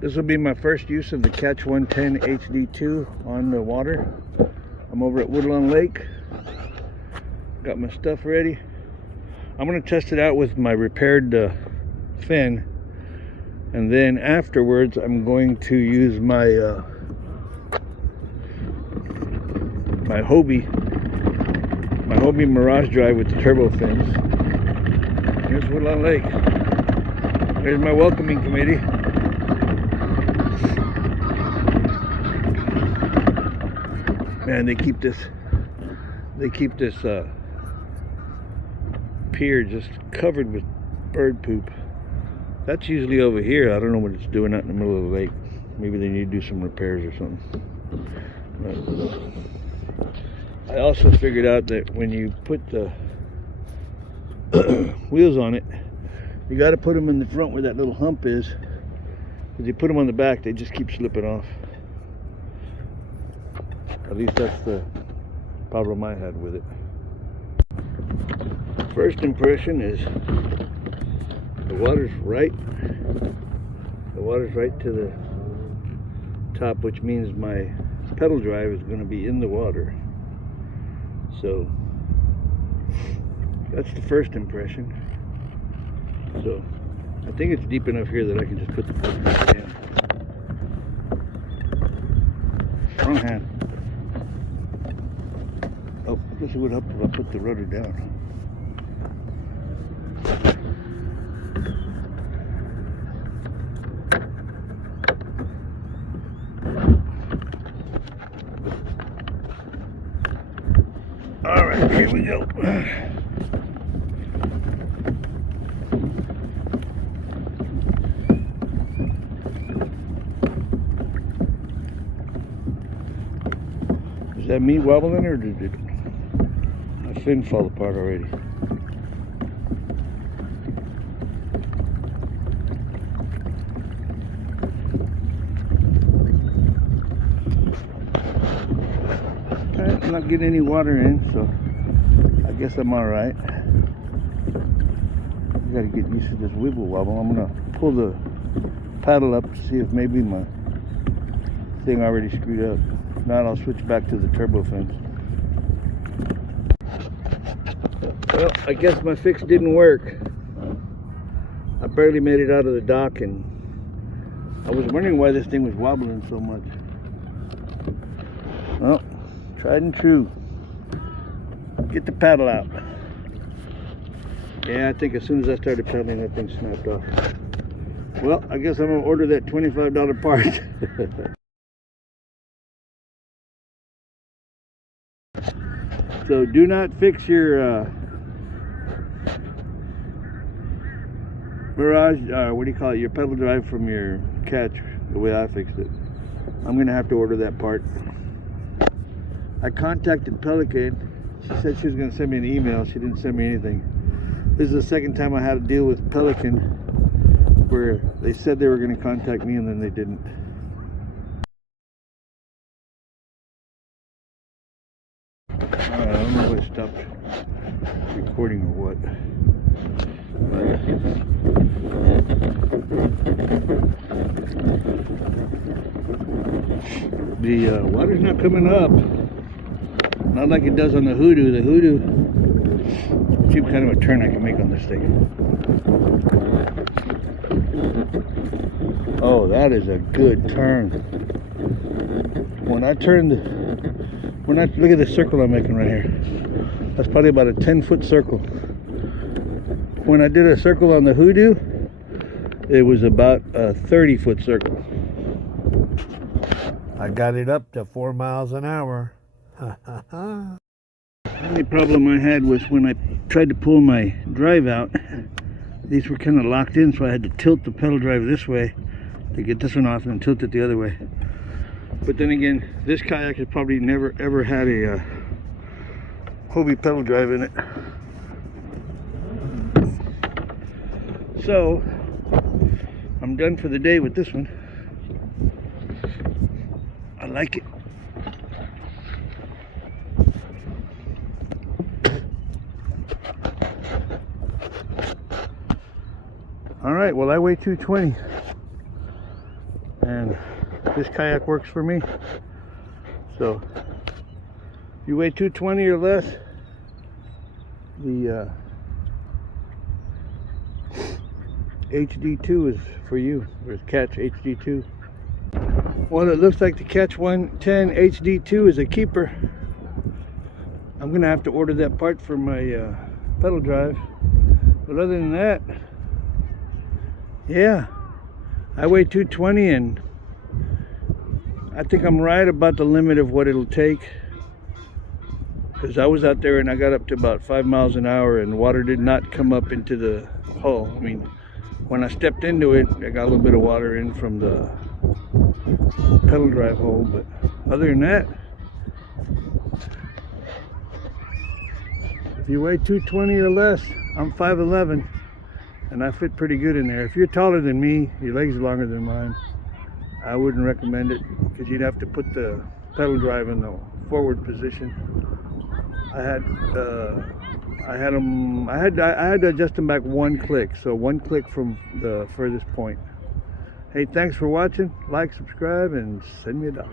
This will be my first use of the Catch 110 HD2 on the water. I'm over at Woodlawn Lake. Got my stuff ready. I'm going to test it out with my repaired fin, and then afterwards I'm going to use my my Hobie Mirage Drive with the turbo fins. Here's Woodlawn Lake. There's my welcoming committee. Man, they keep this pier just covered with bird poop. That's usually over here. I don't know what it's doing out in the middle of the lake. Maybe they need to do some repairs or something. But I also figured out that when you put the wheels on it, you got to put them in the front where that little hump is, because you put them on the back, they just keep slipping off. At least that's the problem I had with it. First impression is the water's right to the top, which means my pedal drive is going to be in the water. So that's the first impression. So I think it's deep enough here that I can just put the pedal drive in. Wrong hand. Oh, I guess it would help if I put the rudder down. All right, here we go. Is that me wobbling, or did my fin fall apart already? I'm not getting any water in, so I guess I'm all right. I gotta get used to this wibble wobble. I'm gonna pull the paddle up to see if maybe my thing already screwed up. If not, I'll switch back to the turbo fins. Well, I guess my fix didn't work. I barely made it out of the dock, and I was wondering why this thing was wobbling so much. Well, tried and true. Get the paddle out. Yeah, I think as soon as I started paddling, that thing snapped off. Well, I guess I'm gonna order that $25 part. So do not fix your Mirage, what do you call it, your pedal drive from your Catch the way I fixed it. I'm gonna have to order that part. I contacted Pelican. She said she was going to send me an email. She didn't send me anything. This is the second time I had to deal with Pelican, where they said they were going to contact me and then they didn't. I don't know if I stopped recording or what. The water's not coming up. Not like it does on the Hoodoo. The Hoodoo, let's see what kind of a turn I can make on this thing. Oh, that is a good turn. When I look at the circle I'm making right here. That's probably about a 10-foot circle. When I did a circle on the Hoodoo, it was about a 30-foot circle. I got it up to 4 miles an hour. The only problem I had was when I tried to pull my drive out, these were kind of locked in, so I had to tilt the pedal drive this way to get this one off and tilt it the other way. But then again, this kayak has probably never ever had a Hobie pedal drive in it. So I'm done for the day with this one. I like it. All right, well, I weigh 220. and this kayak works for me. So if you weigh 220 or less, the HD2 is for you. There's Catch HD2. Well, it looks like the Catch 110 HD2 is a keeper. I'm gonna have to order that part for my pedal drive. But other than that, yeah, I weigh 220 and I think I'm right about the limit of what it'll take. Because I was out there and I got up to about 5 miles an hour and water did not come up into the hull. I mean, when I stepped into it, I got a little bit of water in from the pedal drive hole, but other than that, if you weigh 220 or less, I'm 5'11", and I fit pretty good in there. If you're taller than me, your legs are longer than mine, I wouldn't recommend it, because you'd have to put the pedal drive in the forward position. I had to adjust them back 1 click, so 1 click from the furthest point. Hey, thanks for watching. Like, subscribe, and send me $1.